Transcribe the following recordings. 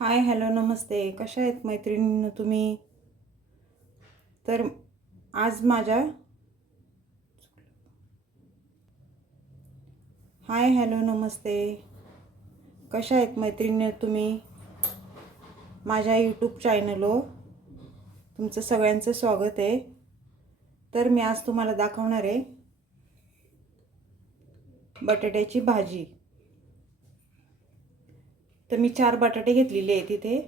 Hi hello नमस्ते. कशा आहेत मैत्रिणींनो तुम्ही? तर आज माझ्या हाय हॅलो नमस्ते. कशा आहेत मैत्रिणी तुम्ही? माझ्या यूट्यूब चॅनलवर तुमचं सगळ्यांचं स्वागत आहे. तर मी आज तुम्हाला दाखवणार आहे बटाट्याची भाजी. तर मी चार बटाटे घेतलेले आहेत इथे.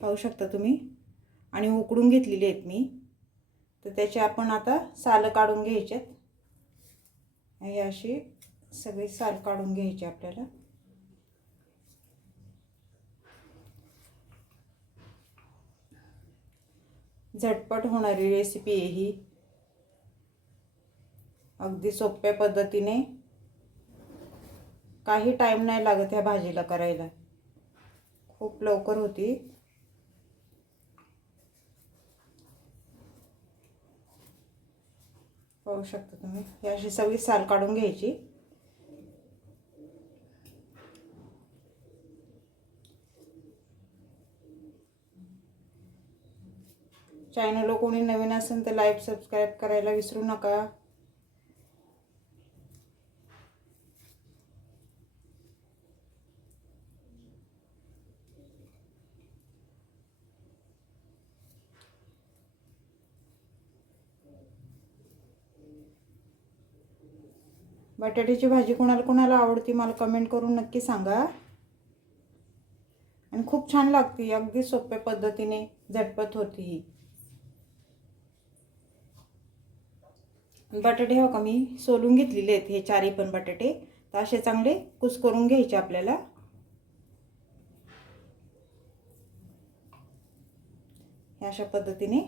पाहू शकता तुम्ही. आणि उकडून घेतलेले आहेत मी. तर त्याचे आपण आता सालं काढून घ्यायच्यात हे अशी सगळी साल काढून घ्यायची आपल्याला. झटपट होणारी रेसिपी आहे ही. अगदी सोप्या पद्धतीने. काही टाईम नाही लागत ह्या भाजीला करायला. खूप लवकर होती. पाहू शकता तुम्ही. ही अशी सगळी साल काढून घ्यायची. चॅनलला कोणी नवीन असेल तर लाईक सबस्क्राईब करायला विसरू नका. बटाट्याची भाजी कोणाला कोणाला आवडती मला कमेंट करून नक्की सांगा. आणि खूप छान लागते अगदी सोप्या पद्धतीने झटपट होती ही. बटाटे हो का मी सोलून घेतलेले आहेत हे चारही पण बटाटे. तर असे चांगले कुस करून घ्यायचे आपल्याला. अशा पद्धतीने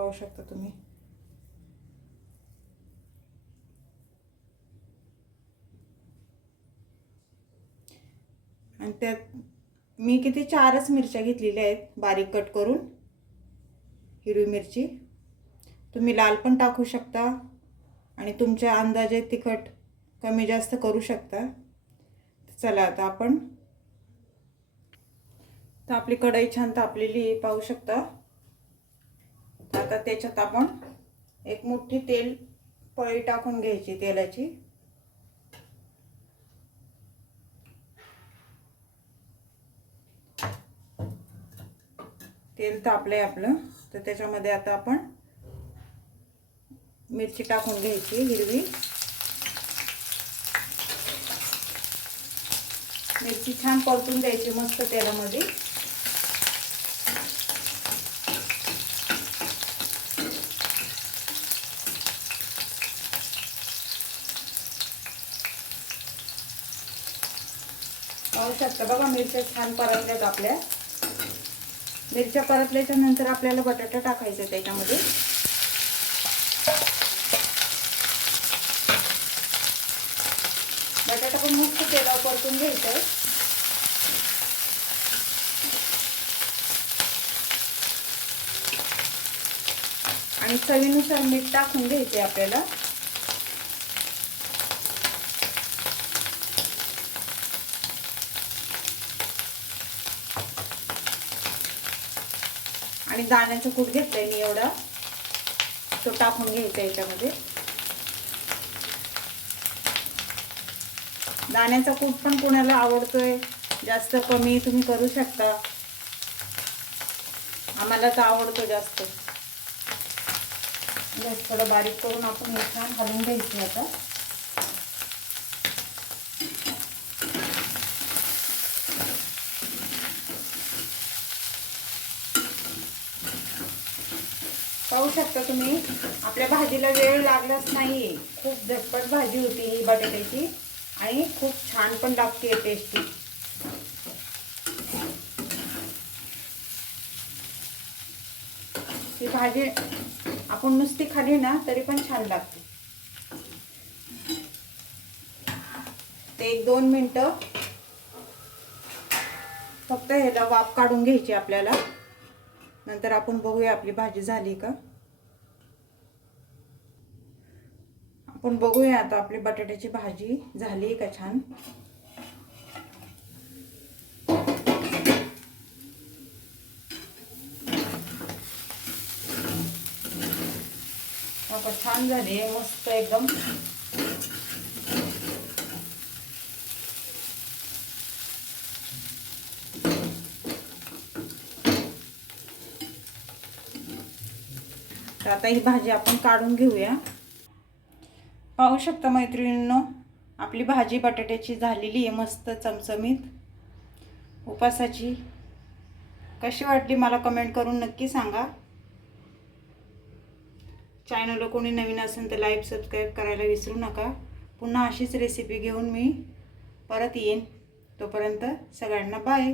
पाहू शकता तुम्ही. आणि त्यात मी किती चारच मिरच्या घेतलेल्या आहेत बारीक कट करून. हिरवी मिरची. तुम्ही लाल पण टाकू शकता आणि तुमच्या अंदाजे तिखट कमी जास्त करू शकता. चला आता आपण. तर आपली कढई छान तापलेली पाहू शकता. आता त्याच्यात आपण एक मोठी तेल पळी टाकून घ्यायची तेलाची. तेल तापलंय आपलं तर त्याच्यामध्ये आता आपण मिरची टाकून घ्यायची हिरवी. मिरची छान परतून द्यायची मस्त तेलामध्ये. पाहू शकता बघा मिरच्या छान परतल्यात आपल्या. मिरच्या परतल्याच्या नंतर आपल्याला बटाटा टाकायचा त्याच्यामध्ये. बटाटा पण मस्त तेलावर परतून घ्यायचं. आणि चवीनुसार मीठ टाकून घ्यायचे आपल्याला. आणि दाण्याचं कूट घेतलंय मी एवढा. तो टाकून घ्यायचा याच्यामध्ये. दाण्याचा कूट पण कोणाला आवडतोय? जास्त कमी तुम्ही करू शकता. आम्हाला तर आवडतो जास्त. थोडं बारीक करून आपण हे छान घालून घ्यायचं आता. पाहू शकता तुम्ही आपल्या भाजीला वेळ लागलाच नाही. खूप झटपट भाजी होती ही बटाट्याची आणि खूप छान पण लागते टेस्टी ही भाजी आपण नुसती खाली ना तरी पण छान लागते. ते एक दोन मिनटं फक्त ह्याला वाफ काढून घ्यायची आपल्याला. नंतर आपण बघूया आपली भाजी झाली का. आपण बघूया आता आपली बटाट्याची भाजी झाली का छान. आता छान झाली मस्त एकदम. तर आता ही भाजी आपण काढून घेऊया. पाहू शकता मैत्रिणींनो आपली भाजी बटाट्याची झालेली आहे मस्त चमचमीत. उपासाची. कशी वाटली मला कमेंट करून नक्की सांगा. चॅनलला कोणी नवीन असेल तर लाईक सबस्क्राईब करायला विसरू नका. पुन्हा अशीच रेसिपी घेऊन मी परत येईन. तोपर्यंत सगळ्यांना बाय